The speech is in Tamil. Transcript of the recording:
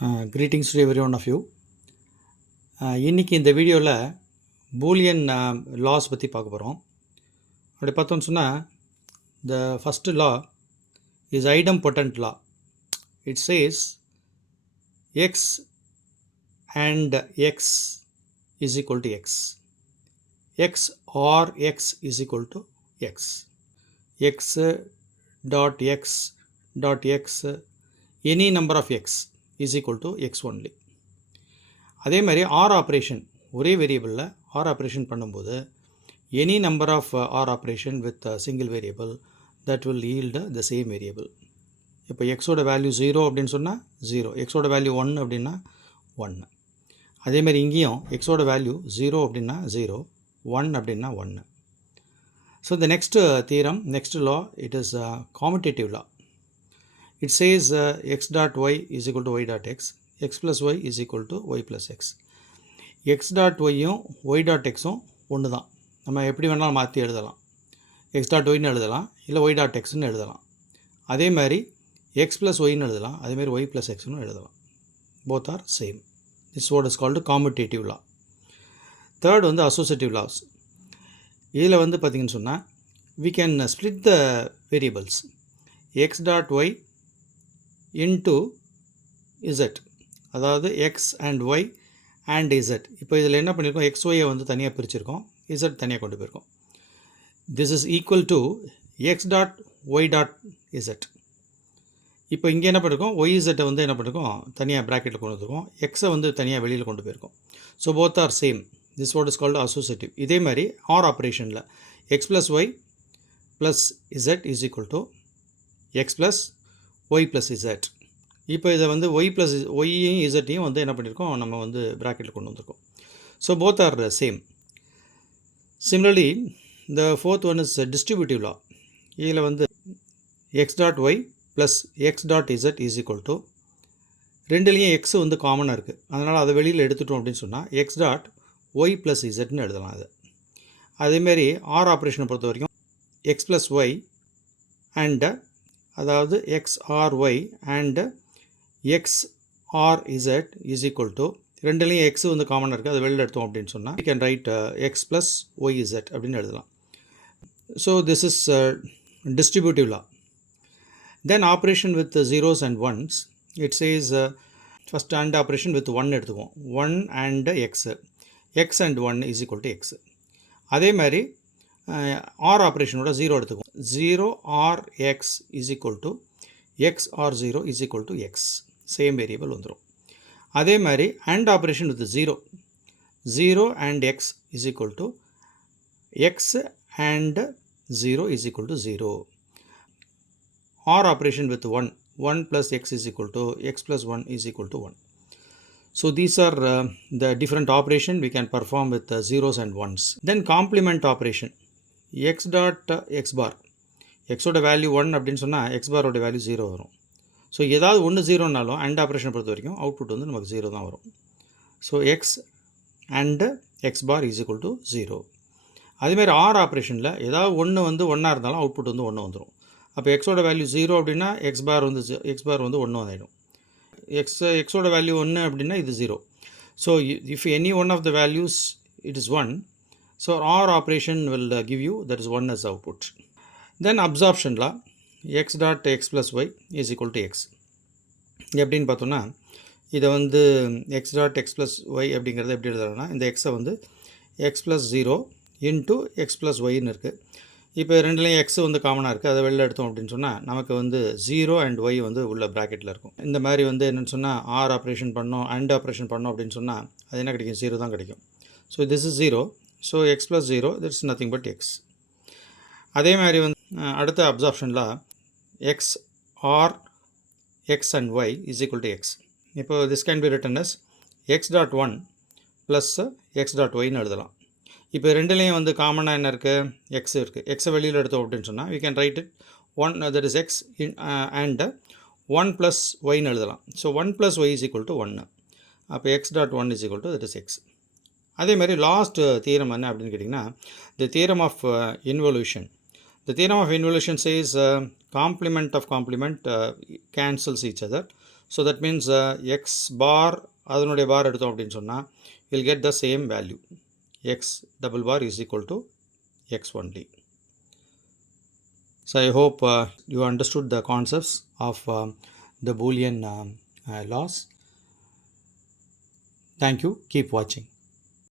Greetings to every one of you. இன்றைக்கி இந்த வீடியோவில் பூலியன் லாஸ் பற்றி பார்க்க போகிறோம். அப்படி பார்த்தோம்னு சொன்னால் the first law is idempotent law. It says x and x is equal to x. X or x is equal to x. X dot x dot x any number of x is equal to x only. அதே மாதிரி ஆர் ஆப்ரேஷன் ஒரே வேரியபிளில் ஆர் ஆப்ரேஷன் பண்ணும்போது any number of OR operation with single variable that will yield the same variable. இப்போ எக்ஸோட வேல்யூ 0 அப்படின்னு சொன்னால் 0, எக்ஸோட வேல்யூ 1 அப்படின்னா 1. அதேமாதிரி இங்கேயும் எக்ஸோட வேல்யூ 0 அப்படின்னா 0, 1 அப்படின்னா 1. So the next theorem, next law, it is காமிட்டேட்டிவ் law. It says x dot y is equal to y dot x, x plus y is equal to y plus x. x dot yயும் y dot xம் ஒன்று தான். நம்ம எப்படி வேணாலும் மாற்றி எழுதலாம். x dot yன்னு எழுதலாம், இல்லை y dot xன்னு எழுதலாம். அதே மாதிரி x plus yன்னு எழுதலாம், அதே மாதிரி y plus xன்னு எழுதலாம். Both are same. This is what is called commutative law. Third வந்து associative laws. இதில் வந்து பார்த்திங்கன்னு சொன்னால் we can split the variables x dot y into z, அதாவது x and y and z. இப்போ இதில் என்ன பண்ணியிருக்கோம், எக்ஸ் ஒய்யை வந்து தனியாக பிரிச்சிருக்கோம், z தனியாக கொண்டு போயிருக்கோம். This is equal to x dot y dot z. இப்போ இங்கே என்ன பண்ணியிருக்கோம், ஒய் z வந்து என்ன பண்ணியிருக்கோம், தனியாக ப்ராக்கெட்டில் கொண்டு வந்துருக்கோம், எக்ஸை வந்து தனியாக வெளியில் கொண்டு போயிருக்கோம். So both are same. This what is called associative. இதே மாதிரி ஆர் ஆப்ரேஷனில் x plus y plus z is equal to x plus y plus z. இப்போ இதை வந்து y plus yையும் zையும் வந்து என்ன பண்ணியிருக்கோம், நம்ம வந்து ப்ராக்கெட்டில் கொண்டு வந்திருக்கோம். So both are same. Similarly the fourth one is distributive law. இதில் வந்து x dot y plus x dot z is equal to, ரெண்டுலேயும் எக்ஸ் வந்து காமனாக இருக்குது, அதனால் அதை வெளியில் எடுத்துட்டோம் அப்படின்னு சொன்னால் எக்ஸ் டாட் ஒய் ப்ளஸ் இசட்னு எழுதலாம். அது அதேமாரி ஆர் ஆப்ரேஷனை பொறுத்த வரைக்கும் எக்ஸ் ப்ளஸ் ஒய் அண்ட், அதாவது x or y and x or z is equal to, ரெண்டுலேயும் எக்ஸ் வந்து காமனாக இருக்குது, அதை வெளியில் எடுத்தோம் அப்படின்னு சொன்னால் you can write x plus y z அப்படின்னு எழுதலாம். So this is distributive law. Then operation with zeros and ones. It says first and operation with 1 எடுத்துக்குவோம், 1 and x and 1 is equal to x. அதே மாதிரி ஆர் ஆப்ரேஷனோட 0 எடுத்துக்குவோம், 0 OR x is equal to x OR 0 is equal to x, same variable வந்துடும். அதே மாதிரி and operation with 0 and x is equal to x and 0 is equal to 0. OR operation with 1 plus x is equal to x plus 1 is equal to 1. So these are the different operation we can perform with zeros and ones. Then complement operation, x dot x bar, x ஓட வேல்யூ 1 அப்படின்னு சொன்னால் x பாரோட வேல்யூ 0 வரும். ஸோ ஏதாவது ஒன்று 0னாலும் அண்ட் ஆப்ரேஷனை பொறுத்த வரைக்கும் அவுட்புட் வந்து நமக்கு 0 தான் வரும். So x and x bar is equal to 0. அதேமாதிரி ஆர் ஆப்ரேஷனில் ஏதாவது ஒன்று வந்து 1 இருந்தாலும் அவுட்புட் வந்து 1 வந்துடும். அப்போ எக்ஸோட வேல்யூ 0 அப்படின்னா எக்ஸ் பார் வந்து 1 ஆகிடும். எக்ஸோட வேல்யூ 1 அப்படின்னா இது 0. So if any one of the values it is 1, so or operation will give you that is 1 as அவுட்புட். Then absorption law, x dot x plus y is equal to x. எப்படின்னு பார்த்தோன்னா இதை வந்து x dot x plus y அப்படிங்கிறத எப்படி எழுதலாம்னா, இந்த எக்ஸை வந்து x plus 0 into x plus ஒய்ன்னு இருக்குது. இப்போ ரெண்டுலேயும் எக்ஸ் வந்து காமனாக இருக்குது, அதை வெளில எடுத்தோம் அப்படின்னு சொன்னால் நமக்கு வந்து 0 அண்ட் ஒய் வந்து உள்ள ப்ராக்கெட்டில் இருக்கும். இந்த மாதிரி வந்து என்னென்னு சொன்னால் ஆர் ஆப்ரேஷன் பண்ணோம் அண்ட் ஆப்ரேஷன் பண்ணோம் அப்படின்னு சொன்னால் அது என்ன கிடைக்கும், 0 தான் கிடைக்கும். So this is 0, so x plus 0 that's nothing but x. அதே மாதிரி வந்து அடுத்த அப்சார்ப்ஷனில் x or x and y is equal to x. இப்போ this can be written as x dot 1 plus x dot ஒய்னு எழுதலாம். இப்போ ரெண்டுலேயும் வந்து காமனாக என்ன இருக்குது, எக்ஸ் இருக்குது. எக்ஸை வெளியில் எடுத்தோம் அப்படின்னு சொன்னால் we can write it 1 that is x in and 1 plus yன்னு எழுதலாம். So 1 plus y is equal to 1. அப்போ x dot 1 is equal to that is x. அதே மாதிரி லாஸ்ட் தியரம் என்ன அப்படின்னு கேட்டிங்கன்னா, the theorem of involution. The theorem of involution says complement of complement cancels each other. So that means x bar அதனுடைய பார் எடுத்தோம் அப்படின்னு சொன்னால் will get the same value, x double bar is equal to x only. So I hope you understood the concepts of the Boolean laws. Thank you. Keep watching.